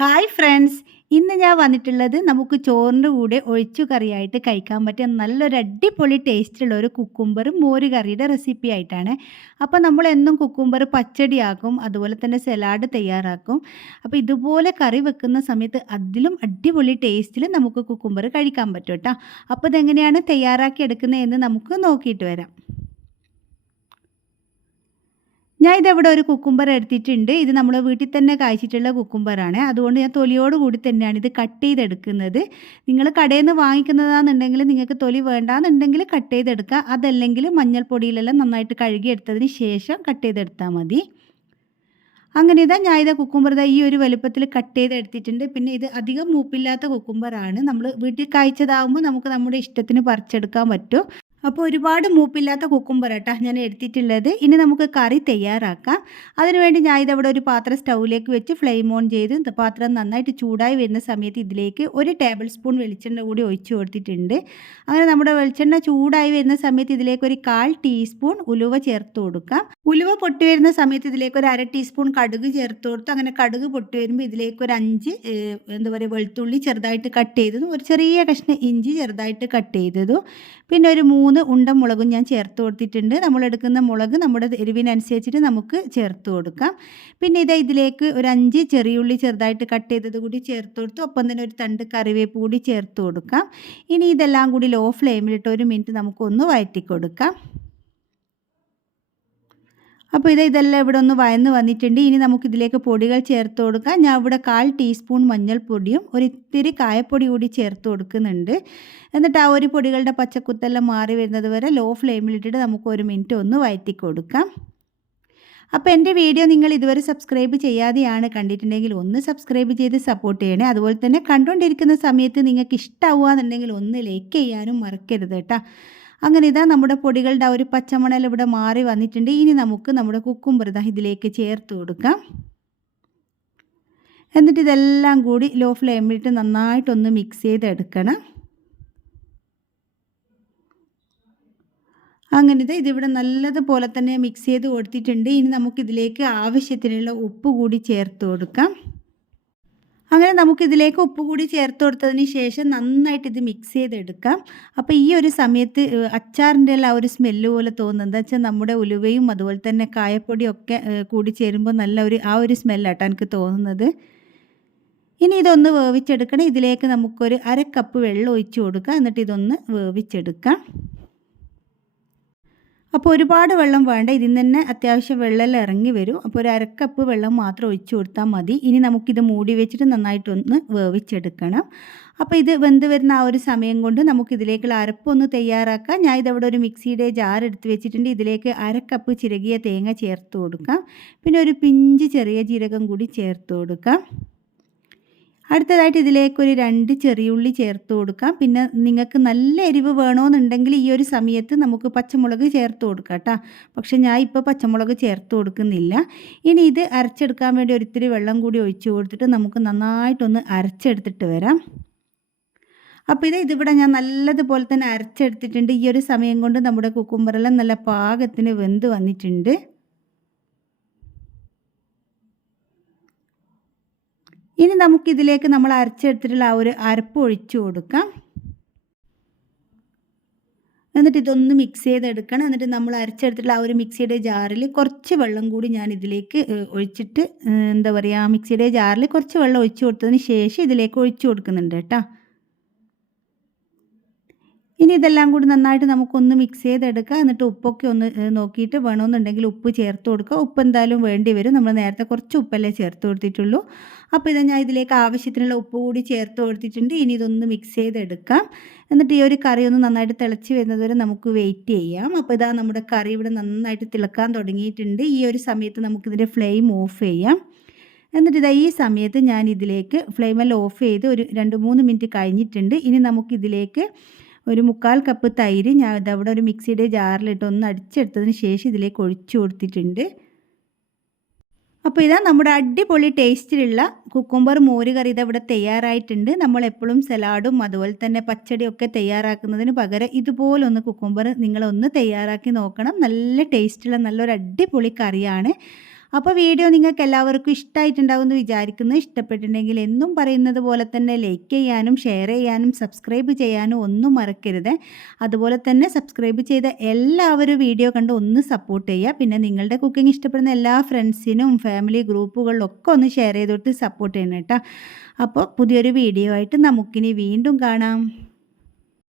Hi friends ഇന്ന് ഞാൻ വന്നിട്ടുള്ളത് നമുക്ക് ചോറിന്റെ കൂടെ ഒഴിച്ചു കറിയായിട്ട് കഴിക്കാൻ പറ്റിയ നല്ലൊരു അടിപൊളി ടേസ്റ്റുള്ള ഒരു കുക്കുംബറും മോര് കറിയുടെ റെസിപ്പി ആയിട്ടാണ്. അപ്പോൾ നമ്മൾ എന്നും കുക്കുംബർ പച്ചടിയാക്കും അതുപോലെ തന്നെ സലാഡ് തയ്യാറാക്കും. അപ്പോൾ ഇതുപോലെ കറി വെക്കുന്ന സമയത്ത് അതിലും അടിപൊളി ടേസ്റ്റിൽ നമുക്ക് കുക്കുംബർ കഴിക്കാൻ പറ്റും കേട്ടോ. അപ്പോൾ ഇതെങ്ങനെയാണ് തയ്യാറാക്കി എടുക്കുന്നതെന്ന് നമുക്ക് നോക്കിയിട്ട് വരാം. ഞാൻ ഇതവിടെ ഒരു കുക്കുംബർ എടുത്തിട്ടുണ്ട്? ഇത് നമ്മൾ വീട്ടിൽ തന്നെ കായ്ച്ചിട്ടുള്ള കുക്കുംബറാണ്. അതുകൊണ്ട് ഞാൻ തൊലിയോട് കൂടി തന്നെയാണ് ഇത് കട്ട് ചെയ്തെടുക്കുന്നത്. നിങ്ങൾ കടയിൽ നിന്ന് വാങ്ങിക്കുന്നതാണെന്നുണ്ടെങ്കിൽ നിങ്ങൾക്ക് തൊലി വേണ്ടാന്നുണ്ടെങ്കിൽ കട്ട് ചെയ്തെടുക്കുക. അതല്ലെങ്കിൽ മഞ്ഞൾപ്പൊടിയിലെല്ലാം നന്നായിട്ട് കഴുകിയെടുത്തതിന് ശേഷം കട്ട് ചെയ്തെടുത്താൽ മതി. അങ്ങനെ ഇതാ ഞാൻ ഇതാ കുക്കുംബർ ഇതാ ഈ ഒരു വലുപ്പത്തിൽ കട്ട് ചെയ്ത് എടുത്തിട്ടുണ്ട് പിന്നെ ഇത് അധികം മൂപ്പില്ലാത്ത കുക്കുംബറാണ്. നമ്മൾ വീട്ടിൽ കായ്ച്ചതാകുമ്പോൾ നമുക്ക് നമ്മുടെ ഇഷ്ടത്തിന് പറിച്ചെടുക്കാൻ പറ്റും. അപ്പോൾ ഒരുപാട് മൂപ്പില്ലാത്ത കുക്കുംബർ കേട്ടോ ഞാൻ എടുത്തിട്ടുള്ളത്. ഇനി നമുക്ക് കറി തയ്യാറാക്കാം. അതിനുവേണ്ടി ഞാൻ ഇതവിടെ ഒരു പാത്രം സ്റ്റൗവിലേക്ക് വെച്ച് ഫ്ലെയിം ഓൺ ചെയ്ത് പാത്രം നന്നായിട്ട് ചൂടായി വരുന്ന സമയത്ത് ഇതിലേക്ക് ഒരു ടേബിൾ സ്പൂൺ വെളിച്ചെണ്ണ കൂടി ഒഴിച്ചു കൊടുത്തിട്ടുണ്ട്. അങ്ങനെ നമ്മുടെ വെളിച്ചെണ്ണ ചൂടായി വരുന്ന സമയത്ത് ഇതിലേക്ക് ഒരു കാൽ ടീസ്പൂൺ ഉലുവ ചേർത്ത് കൊടുക്കാം. ഉലുവ പൊട്ടി വരുന്ന സമയത്ത് ഇതിലേക്ക് ഒരു അര ടീസ്പൂൺ കടുക് ചേർത്ത് കൊടുത്ത് അങ്ങനെ കടുക് പൊട്ടി വരുമ്പോൾ ഇതിലേക്ക് ഒരു അഞ്ച് എന്താ പറയുക വെളുത്തുള്ളി ചെറുതായിട്ട് കട്ട് ചെയ്തതും ഒരു ചെറിയ കഷ്ണം ഇഞ്ചി ചെറുതായിട്ട് കട്ട് ചെയ്തതും പിന്നെ ഒരു മൂന്ന് ഉണ്ട മുളകും ഞാൻ ചേർത്ത് കൊടുത്തിട്ടുണ്ട്. നമ്മൾ എടുക്കുന്ന മുളക് നമ്മുടെ എരിവിനനുസരിച്ചിട്ട് നമുക്ക് ചേർത്ത് കൊടുക്കാം. പിന്നെ ഇതാ ഇതിലേക്ക് ഒരു അഞ്ച് ചെറിയുള്ളി ചെറുതായിട്ട് കട്ട് ചെയ്തത് കൂടി ചേർത്ത് കൊടുത്ത് ഒപ്പം തന്നെ ഒരു തണ്ട് കറിവേപ്പ് കൂടി ചേർത്ത് കൊടുക്കാം. ഇനി ഇതെല്ലാം കൂടി ലോ ഫ്ലെയിമിലിട്ട് ഒരു മിനിറ്റ് നമുക്കൊന്ന് വഴറ്റി കൊടുക്കാം അപ്പോൾ ഇത് ഇതെല്ലാം ഇവിടെ ഒന്ന് വയന്ന് വന്നിട്ടുണ്ട്. ഇനി നമുക്ക് ഇതിലേക്ക് പൊടികൾ ചേർത്ത് കൊടുക്കാം. ഞാൻ ഇവിടെ കാൽ ടീസ്പൂൺ മഞ്ഞൾപ്പൊടിയും ഒരു ഇത്തിരി കായപ്പൊടി കൂടി ചേർത്ത് കൊടുക്കുന്നുണ്ട്. എന്നിട്ട് ആ ഒരു പൊടികളുടെ പച്ചക്കുത്തെല്ലാം മാറി വരുന്നത് വരെ ലോ ഫ്ലെയിമിലിട്ടിട്ട് നമുക്ക് ഒരു മിനിറ്റ് ഒന്ന് വയറ്റി കൊടുക്കാം. അപ്പോൾ എന്റെ വീഡിയോ നിങ്ങൾ ഇതുവരെ സബ്സ്ക്രൈബ് ചെയ്യാതെയാണ് കണ്ടിട്ടുണ്ടെങ്കിൽ ഒന്ന് സബ്സ്ക്രൈബ് ചെയ്ത് സപ്പോർട്ട് ചെയ്യണേ. അതുപോലെ തന്നെ കണ്ടുകൊണ്ടിരിക്കുന്ന സമയത്ത് നിങ്ങൾക്ക് ഇഷ്ടമാവുക എന്നുണ്ടെങ്കിൽ ഒന്ന് ലൈക്ക് ചെയ്യാനും മറക്കരുത് കേട്ടോ. അങ്ങനെ ഇതാ നമ്മുടെ പൊടികളുടെ ആ ഒരു പച്ചമണൽ ഇവിടെ മാറി വന്നിട്ടുണ്ട്. ഇനി നമുക്ക് നമ്മുടെ കുക്കുംബർ ഇതിലേക്ക് ചേർത്ത് കൊടുക്കാം. എന്നിട്ട് ഇതെല്ലാം കൂടി ലോ ഫ്ലെയിമിലിട്ട് നന്നായിട്ടൊന്ന് മിക്സ് ചെയ്തെടുക്കണം. അങ്ങനെ ഇത് ഇതിവിടെ നല്ലതുപോലെ തന്നെ മിക്സ് ചെയ്ത് കൊടുത്തിട്ടുണ്ട്. ഇനി നമുക്കിതിലേക്ക് ആവശ്യത്തിനുള്ള ഉപ്പ് കൂടി ചേർത്ത് കൊടുക്കാം. അങ്ങനെ നമുക്കിതിലേക്ക് ഉപ്പ് കൂടി ചേർത്ത് കൊടുത്തതിന് ശേഷം നന്നായിട്ട് ഇത് മിക്സ് ചെയ്തെടുക്കാം. അപ്പോൾ ഈ ഒരു സമയത്ത് അച്ചാറിന്റെ എല്ലാം ഒരു സ്മെല്ല് പോലെ തോന്നുന്നത് എന്താ വെച്ചാൽ നമ്മുടെ ഉലുവയും അതുപോലെ തന്നെ കായപ്പൊടിയും ഒക്കെ കൂടി ചേരുമ്പോൾ നല്ല ഒരു ആ ഒരു സ്മെല്ലാട്ടോ എനിക്ക് തോന്നുന്നത്. ഇനി ഇതൊന്ന് വേവിച്ചെടുക്കണം. ഇതിലേക്ക് നമുക്കൊരു അര കപ്പ് വെള്ളം ഒഴിച്ച് കൊടുക്കാം. എന്നിട്ട് ഇതൊന്ന് വേവിച്ചെടുക്കാം. അപ്പോൾ ഒരുപാട് വെള്ളം വേണ്ട. ഇതിൽ തന്നെ അത്യാവശ്യം വെള്ളം ഇറങ്ങി വരും. അപ്പോൾ ഒരു അരക്കപ്പ് വെള്ളം മാത്രം ഒഴിച്ചു കൊടുത്താൽ മതി. ഇനി നമുക്കിത് മൂടി വെച്ചിട്ട് നന്നായിട്ടൊന്ന് വേവിച്ചെടുക്കണം. അപ്പോൾ ഇത് വെന്ത് വരുന്ന ആ ഒരു സമയം കൊണ്ട് നമുക്കിതിലേക്കുള്ള അരപ്പൊന്ന് തയ്യാറാക്കാം. ഞാൻ ഇതവിടെ ഒരു മിക്സിയുടെ ജാർ എടുത്ത് വെച്ചിട്ടുണ്ട്. ഇതിലേക്ക് അരക്കപ്പ് ചിരകിയ തേങ്ങ ചേർത്ത് കൊടുക്കാം. പിന്നെ ഒരു പിഞ്ച് ചെറിയ ജീരകം കൂടി ചേർത്ത് കൊടുക്കാം. അടുത്തതായിട്ട് ഇതിലേക്കൊരു രണ്ട് ചെറിയുള്ളി ചേർത്ത് കൊടുക്കാം. പിന്നെ നിങ്ങൾക്ക് നല്ല എരിവ് വേണമെന്നുണ്ടെങ്കിൽ ഈ ഒരു സമയത്ത് നമുക്ക് പച്ചമുളക് ചേർത്ത് കൊടുക്കാം കേട്ടോ. പക്ഷെ ഞാൻ ഇപ്പോൾ പച്ചമുളക് ചേർത്ത് കൊടുക്കുന്നില്ല. ഇനി ഇത് അരച്ചെടുക്കാൻ വേണ്ടി ഒരിത്തിരി വെള്ളം കൂടി ഒഴിച്ചു കൊടുത്തിട്ട് നമുക്ക് നന്നായിട്ടൊന്ന് അരച്ചെടുത്തിട്ട് വരാം. അപ്പോൾ ഇത് ഇതിവിടെ ഞാൻ നല്ലതുപോലെ തന്നെ അരച്ചെടുത്തിട്ടുണ്ട്. ഈ ഒരു സമയം കൊണ്ട് നമ്മുടെ കുക്കുമ്പറെല്ലാം നല്ല പാകത്തിന് വെന്ത് വന്നിട്ടുണ്ട്. ഇനി നമുക്കിതിലേക്ക് നമ്മൾ അരച്ചെടുത്തിട്ടുള്ള ആ ഒരു അരപ്പ് ഒഴിച്ചു കൊടുക്കാം. എന്നിട്ട് ഇതൊന്ന് മിക്സ് ചെയ്തെടുക്കണം. എന്നിട്ട് നമ്മൾ അരച്ചെടുത്തിട്ടുള്ള ആ ഒരു മിക്സിയുടെ ജാറിൽ കുറച്ച് വെള്ളം കൂടി ഞാൻ ഇതിലേക്ക് ഒഴിച്ചിട്ട് എന്താ പറയുക മിക്സിയുടെ ജാറിൽ കുറച്ച് വെള്ളം ഒഴിച്ചു കൊടുത്തതിന് ശേഷം ഇതിലേക്ക് ഒഴിച്ചു കൊടുക്കുന്നുണ്ട് കേട്ടോ. ഇനി ഇതെല്ലാം കൂടി നന്നായിട്ട് നമുക്കൊന്ന് മിക്സ് ചെയ്തെടുക്കുക എന്നിട്ട് ഉപ്പൊക്കെ ഒന്ന് നോക്കിയിട്ട് വേണമെന്നുണ്ടെങ്കിൽ ഉപ്പ് ചേർത്ത് കൊടുക്കുക. ഉപ്പ് എന്തായാലും വേണ്ടി വരും. നമ്മൾ നേരത്തെ കുറച്ച് ഉപ്പല്ലേ ചേർത്ത് കൊടുത്തിട്ടുള്ളൂ. അപ്പോൾ ഇതാ ഞാൻ ഇതിലേക്ക് ആവശ്യത്തിനുള്ള ഉപ്പ് കൂടി ചേർത്ത് കൊടുത്തിട്ടുണ്ട്. ഇനി ഇതൊന്ന് മിക്സ് ചെയ്തെടുക്കാം. എന്നിട്ട് ഈ ഒരു കറി ഒന്ന് നന്നായിട്ട് തിളച്ച് വരുന്നത് വരെ നമുക്ക് വെയിറ്റ് ചെയ്യാം. അപ്പോൾ ഇതാ നമ്മുടെ കറി ഇവിടെ നന്നായിട്ട് തിളക്കാൻ തുടങ്ങിയിട്ടുണ്ട്. ഈ ഒരു സമയത്ത് നമുക്കിതിന്റെ ഫ്ലെയിം ഓഫ് ചെയ്യാം. എന്നിട്ട് ഇതാ ഈ സമയത്ത് ഞാൻ ഇതിലേക്ക് ഫ്ലെയിമെല്ലാം ഓഫ് ചെയ്ത് ഒരു രണ്ട് മൂന്ന് മിനിറ്റ് കഴിഞ്ഞിട്ടുണ്ട്. ഇനി നമുക്കിതിലേക്ക് ഒരു മുക്കാൽ കപ്പ് തൈര് ഞാൻ ഇതവിടെ ഒരു മിക്സിയുടെ ജാറിലിട്ട് ഒന്ന് അടിച്ചെടുത്തതിന് ശേഷം ഇതിലേക്ക് ഒഴിച്ചു കൊടുത്തിട്ടുണ്ട്. അപ്പോൾ ഇതാ നമ്മുടെ അടിപൊളി ടേസ്റ്റിലുള്ള കുക്കുംബർ മോര് കറി ഇതവിടെ തയ്യാറായിട്ടുണ്ട്. നമ്മൾ എപ്പോഴും സലാഡും അതുപോലെ തന്നെ പച്ചടിയൊക്കെ തയ്യാറാക്കുന്നതിന് പകരം ഇതുപോലൊന്ന് കുക്കുംബർ നിങ്ങളൊന്ന് തയ്യാറാക്കി നോക്കണം. നല്ല ടേസ്റ്റുള്ള നല്ലൊരു അടിപൊളി കറിയാണ്. അപ്പോൾ വീഡിയോ നിങ്ങൾക്ക് എല്ലാവർക്കും ഇഷ്ടമായിട്ടുണ്ടാവുമെന്ന് വിചാരിക്കുന്നു. ഇഷ്ടപ്പെട്ടിട്ടുണ്ടെങ്കിൽ എന്നും പറയുന്നത് പോലെ തന്നെ ലൈക്ക് ചെയ്യാനും ഷെയർ ചെയ്യാനും സബ്സ്ക്രൈബ് ചെയ്യാനും ഒന്നും മറക്കരുത്. അതുപോലെ തന്നെ സബ്സ്ക്രൈബ് ചെയ്ത എല്ലാവരും വീഡിയോ കണ്ട് ഒന്ന് സപ്പോർട്ട് ചെയ്യുക. പിന്നെ നിങ്ങളുടെ കുക്കിംഗ് ഇഷ്ടപ്പെടുന്ന എല്ലാ ഫ്രണ്ട്സിനും ഫാമിലി ഗ്രൂപ്പുകളിലൊക്കെ ഒന്ന് ഷെയർ ചെയ്തിട്ട് സപ്പോർട്ട് ചെയ്യണം കേട്ടോ. അപ്പോൾ പുതിയൊരു വീഡിയോ ആയിട്ട് നമുക്കിനി വീണ്ടും കാണാം.